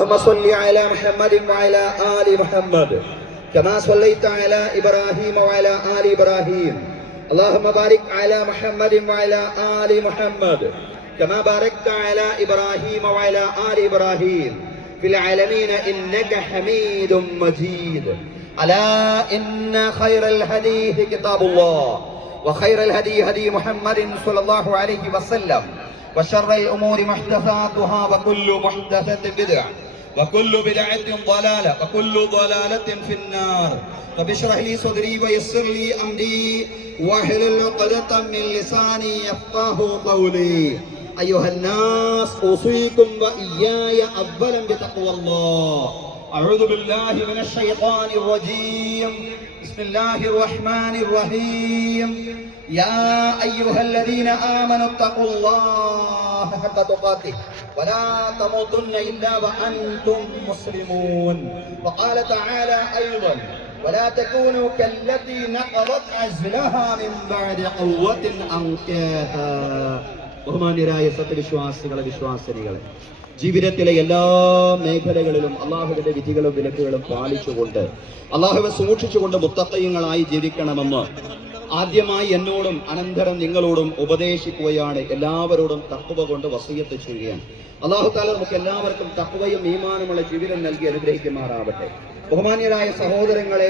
اللهم صل على محمد وعلى آل محمد كما صليت على إبراهيم وعلى آل إبراهيم. اللهم بارك على محمد وعلى آل محمد كما باركت على إبراهيم وعلى آل إبراهيم في العالمين إنك حميد مجيد. ألا إن خير الحديث كتاب الله وخير الهدي هدي محمد صلى الله عليه وسلم وشر الأمور محدثاتها وكل محدثة بدعة وكل بدعة ضلالة وكل ضلالة في النار. رب اشرح لي صدري ويسر لي أمري واحلل عقدة من لساني يفقهوا قولي. أيها الناس أوصيكم وإياي أولا بتقوى الله. أعوذ بالله من الشيطان الرجيم. بسم الله الرحمن الرحيم. يا أيها الذين آمنوا اتقوا الله حق تقاته ولا تموتن إلا وأنتم مسلمون. وقال تعالى أيضا ولا تكونوا كالتي نقضت عزلها من بعد قوة أنكاثا. ബഹുമാന്യരായ സത്യവിശ്വാസികളെ വിശ്വാസിനികളെ, ജീവിതത്തിലെ എല്ലാ മേഖലകളിലും അള്ളാഹുവിന്റെ വിധികളും വിലക്കുകളും പാലിച്ചുകൊണ്ട് അള്ളാഹുവെ സൂക്ഷിച്ചുകൊണ്ട് മുത്തഖീങ്ങളായി ജീവിക്കണമെന്ന് ആദ്യമായി എന്നോടും അനന്തരം നിങ്ങളോടും ഉപദേശിക്കുകയാണ്. എല്ലാവരോടും തഖ്വ കൊണ്ട് വസിയത്ത് ചെയ്യുകയാണ്. അള്ളാഹു തആല നമുക്ക് എല്ലാവർക്കും തഖ്വയും ഈമാനുമുള്ള ജീവിതം നൽകി അനുഗ്രഹിക്കുമാറാവട്ടെ. ബഹുമാന്യരായ സഹോദരങ്ങളെ,